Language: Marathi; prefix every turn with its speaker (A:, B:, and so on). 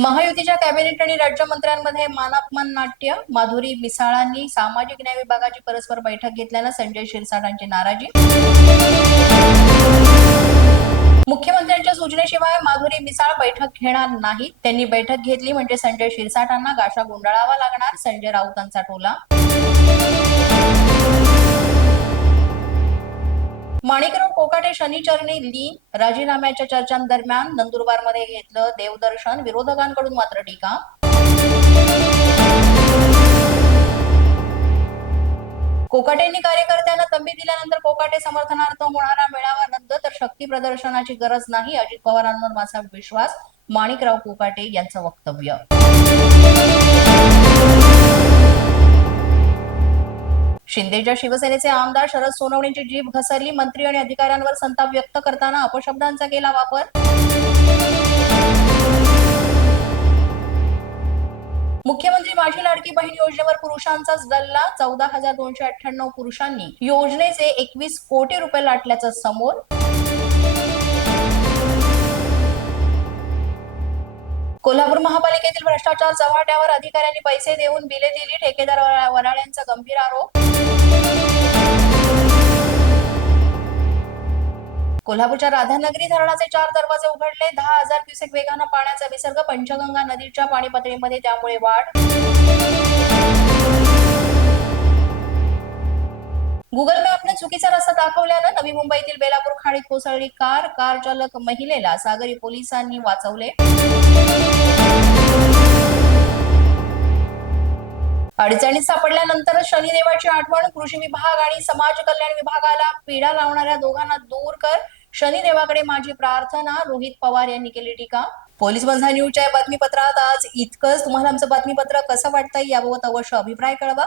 A: महायुतीच्या कॅबिनेट आणि राज्यमंत्र्यांमध्ये मानापमान नाट्य माधुरी मिसाळांनी सामाजिक न्याय विभागाची परस्पर बैठक घेतल्यानं संजय शिरसाटांची नाराजी. मुख्यमंत्र्यांच्या सूचनेशिवाय माधुरी मिसाळ बैठक घेणार नाही. त्यांनी बैठक घेतली म्हणजे संजय शिरसाटांना गाशा गुंडाळावा लागणार संजय राऊतांचा टोला. माणिकराव कोकाटे शनिचरणी लीन राजीनाम्याच्या चर्चांदरम्यान नंदुरबारमध्ये घेतलं देवदर्शन. विरोधकांकडून मात्र टीका. कोकाटेंनी कार्यकर्त्यांना तंबी दिल्यानंतर कोकाटे समर्थनार्थ होणारा मेळावा रद्द तर शक्ती प्रदर्शनाची गरज नाही अजित पवारांवर माझा विश्वास माणिकराव कोकाटे यांचं वक्तव्य. शिंदेच्या शिवसेनेचे आमदार शरद सोनवणेंची जीभ घसरली मंत्री आणि अधिकाऱ्यांवर संताप व्यक्त करताना अपशब्दांचा केला वापर. मुख्यमंत्री माझी लाडकी बहीण योजनेवर पुरुषांचाच डल्ला चौदा हजार दोनशे अठ्ठ्याण्णव पुरुषांनी. योजनेचे एकवीस कोटी रुपये लाटल्याचं समोर कोल्हापूर महापालिकेतील भ्रष्टाचार चव्हाट्यावर अधिकाऱ्यांनी पैसे देऊन बिले दिली. ठेकेदार वराळ्यांचा गंभीर आरोप. कोल्हापूरच्या राधानगरी धरणाचे चार दरवाजे उघडले. दहा हजार क्युसेक वेगानं पाण्याचा विसर्ग पंचगंगा नदीच्या पाणी पातळीमध्ये त्यामुळे वाढ गुगल मॅपने चुकीचा रस्ता दाखवल्यानं नवी मुंबईतील बेलापूर खाडीत कोसळली कार. कार चालक महिलेला सागरी पोलिसांनी वाचवले. अडचणीत सापडल्यानंतर शनिदेवाची आठवण कृषी विभाग आणि समाज कल्याण विभागाला पीडा लावणाऱ्या दोघांना दूर कर. शनिदेवाकडे माझी प्रार्थना रोहित पवार यांनी केली टीका. पोलीस बंधा न्यूजच्या बातमीपत्रात आज इतकंच. तुम्हाला आमचं बातमीपत्र कसं वाटतंय याबाबत अवश्य अभिप्राय कळवा.